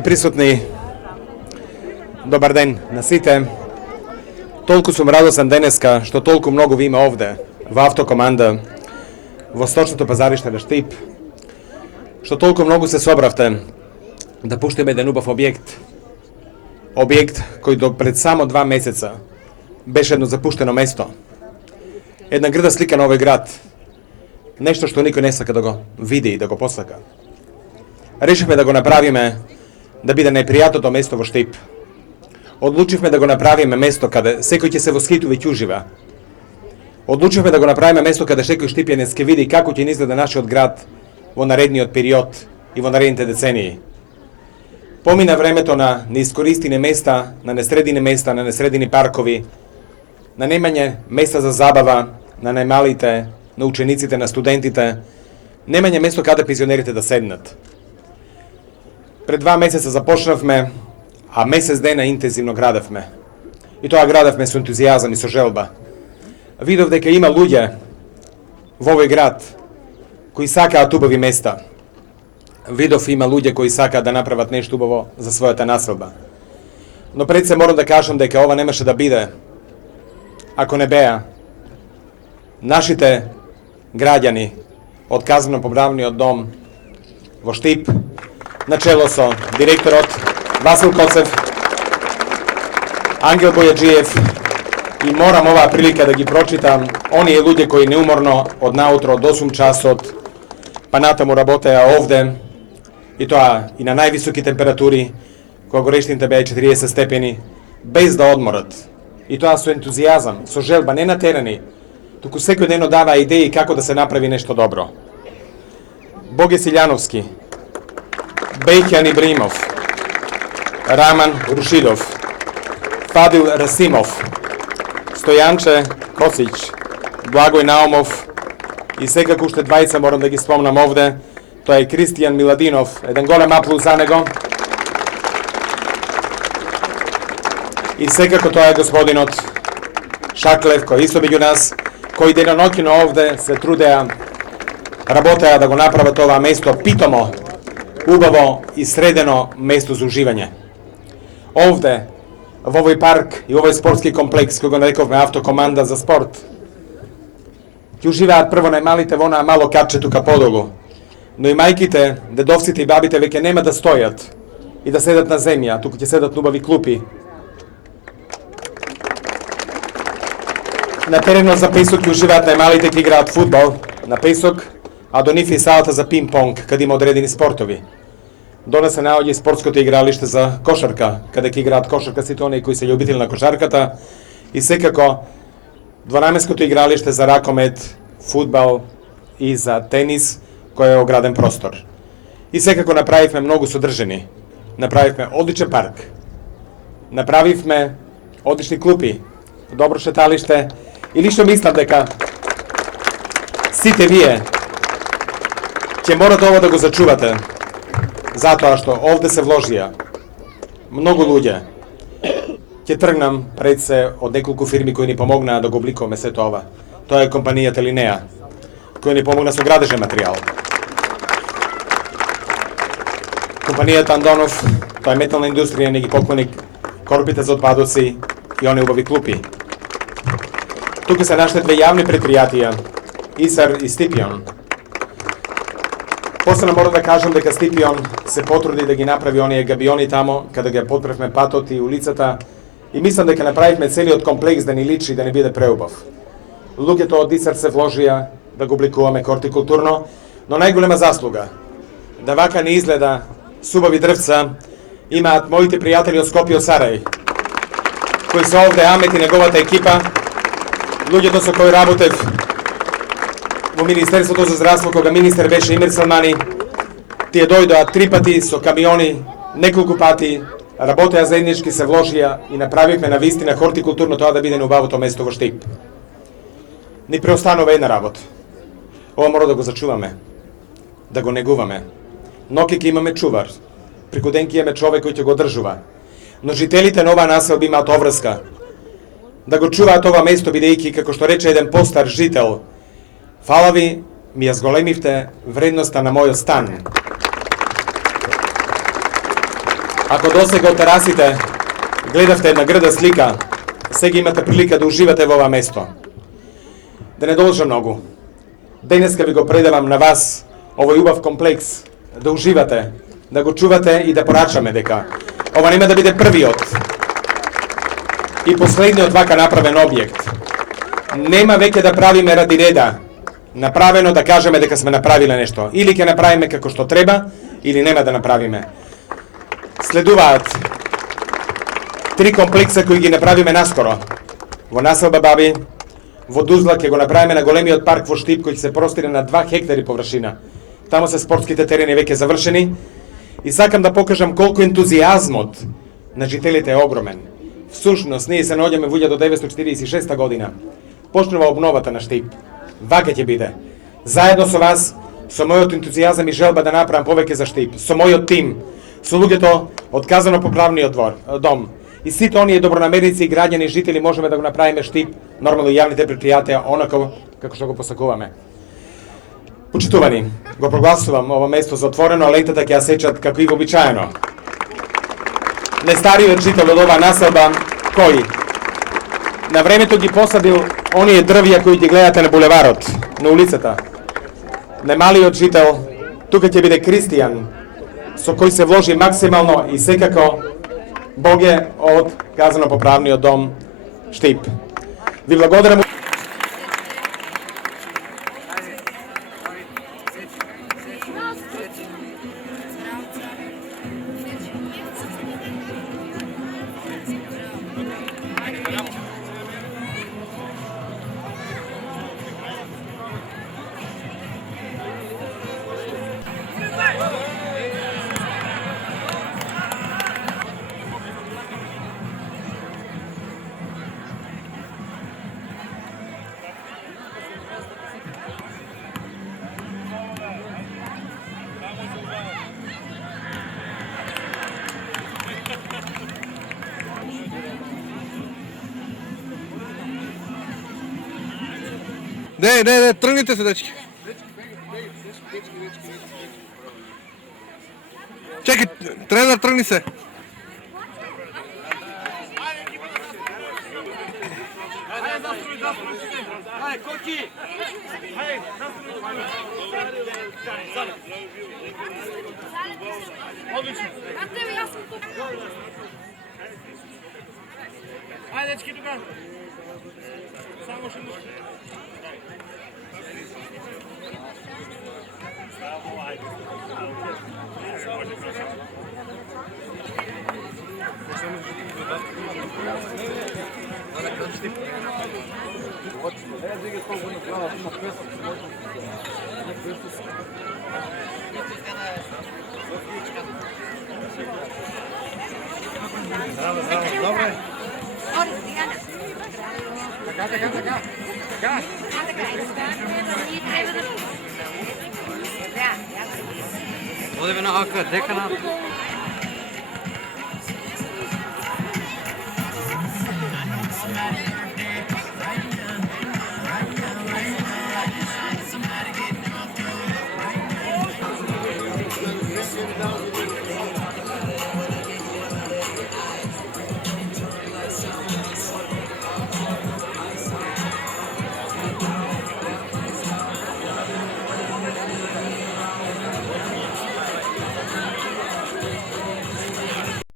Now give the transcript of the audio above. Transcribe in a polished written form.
Prisutni, dobar den na site. Толку сум радосен денеска што толку многу ви има овде во автокоманда во сточното пазариште на Штип, што толку многу се собравте да пуштиме еден убав објект кој до пред само 2 месеца беше едно запуштено место, една грда слика на овој град, нешто што никој не сака да го види и да го посака. Решивме да го направиме да биде најпријатното место во Штип. Одлучивме да го направиме место каде секој ќе се восхитува и ќе ужива. Одлучивме да го направиме место каде секој штипјанец ќе види како ќе изгледа нашиот град во наредниот период и во наредните децении. Помина времето на неискористени места, на несредини места, на несредини паркови, на немање места за забава, на најмалите, на учениците, на студентите, немање место каде пензионерите да седнат. Пред 2 месеца започнавме, а месец дена интензивно градевме. И тоа градевме со ентузијазам и со желба. Видов дека има луѓе во овој град кои сакаат убави места. Видов има луѓе кои сакаат да направат нешто убаво за својата населба. Но пред се морам да кажам дека ова немаше да биде ако не беа нашите граѓани од казнено-поправниот дом во Штип, начело со директорот Васил Коцев, Ангел Бојаджиев, и морам оваа прилика да ги прочитам оние луѓе кои неуморно од наутро од 8 часот па натаму работеа овде, и тоа и на највисоки температури, кога горештините беа 40 степени, без да одморат. И тоа со ентузијазам, со желба, не натерани, туку секој ден дава идеи како да се направи нешто добро. Боге Силјановски, Бејќан Ибримов, Раман Рушидов, Фадил Расимов, Стојанче Косиќ, Благој Наумов и секако уште двајца морам да ги спомнам овде, тоа е Кристијан Миладинов, еден голем аплауз за него. И секако тоа е господинот Шаклев, кој исто меѓу нас, кои деноноќно овде се трудеа, работеа да го направат ова место питомо, убаво и средено место за уживање. Овде, во овој парк и овој спортски комплекс, кој го нарековме автокоманда за спорт, ќе уживаат прво најмалите во онаа мало капче тука подолу, но и мајките, дедовците и бабите веќе нема да стојат и да седат на земја, туку ќе седат на убави клупи. На теренот за песок ќе уживаат најмалите, ќе играат фудбал на песок, а до нив и салата за пинг-понг, каде има одредени спортови. Доле се наоѓа спортското игралиште за кошарка, каде ќе играат кошарка сите оние кои се љубители на кошарката, и секако двонаменското игралиште за ракомет, фудбал и за тенис, кој е ограден простор. И секако направивме многу содржини. Направивме одличен парк. Направивме одлични клупи, добро шеталиште, и лично мислам дека сите вие ќе морате ова да го зачувате, затоа што овде се вложија многу луѓе. Ќе тргнам пред се од неколку фирми кои ни помогнаа да го обликуваме сето ова. Тоа е компанијата Линеа, која ни помогна со градежен материјал. Компанијата Андонов, тоа е метална индустрија, не ги поклони корпите за отпадоци и оние убави клупи. Тука се нашите две јавни предпријатија, Исар и Стипион. Посебно морам да кажам дека Стипион се потруди да ги направи оние габиони тамо, каде ги подправме патот и улицата, и мислам дека направивме целиот комплекс да ни личи, да не биде преубав. Луѓето од Исар се вложија да го обликуваме хортикултурно, но најголема заслуга да вака не изгледа субави дрвца имаат моите пријатели од Скопје, од Сарај, кои се овде, Амет и неговата екипа, луѓето со кои работев во Министерството за здравство, кога министер беше Имир Салмани. Тие дојдоа 3 пати со камиони, неколку пати, работеа заеднички, се вложија и направивме на вистина хортикултурно тоа да биде неубавото место во Штип. Ни преостанува една работа. Ова мора да го зачуваме, да го негуваме. Ноќе ќе имаме чувар, преку ден ќе имаме човек кој ќе го држува. Но жителите на оваа населба имаат обврска да го чуваат ова место, бидејќи, како што рече еден постар жител, фала ви, ми ја зголемивте вредноста на мојот стан. Ако досега од терасите гледавте една грда слика, сега имате прилика да уживате во ова место. Да не должа многу. Денеска ви го предавам на вас овој убав комплекс, да уживате, да го чувате и да порачаме дека ова нема да биде првиот и последниот вака направен објект. Нема веќе да правиме ради реда, направено да кажеме дека сме направиле нешто. Или ќе направиме како што треба, или нема да направиме. Следуваат 3 комплекса кои ги направиме наскоро. Во населба Баби, во Тузла ќе го направиме на големиот парк во Штип кој ќе се простира на 2 хектари површина. Таму се спортските терени веќе завршени и сакам да покажам колку ентузијазмот на жителите е огромен. Всушност, ние се наоѓаме во 1946 година. Почнува обновата на Штип. Вака ќе биде. Заедно со вас, со мојот ентузијазам и желба да направам повеќе за Штип, со мојот тим, со луѓето од Казано поправниот дом. И сите оние добронамерници и граѓани и жители можеме да го направиме Штип, нормално и јавните предпријатија, онако како што го посакуваме. Почитувани, го прогласувам ова место за отворено, а лентата ќе ја сечат како и вообичаено. Нестариот жител од оваа населба, кој на времето ги посадил оние дрвја кои ги гледате на булеварот, на улицата. Немалиот жител, тука ќе биде Кристијан, со кој се вложи максимално и секако Боге од Казано поправниот дом Штип. Ви благодарам. Не, тръгните се, дечки. Чекай, тренер, тръгни се. Айде, дечки, тука. Само ще му... Добре. Така. Одеме на АК, дека на...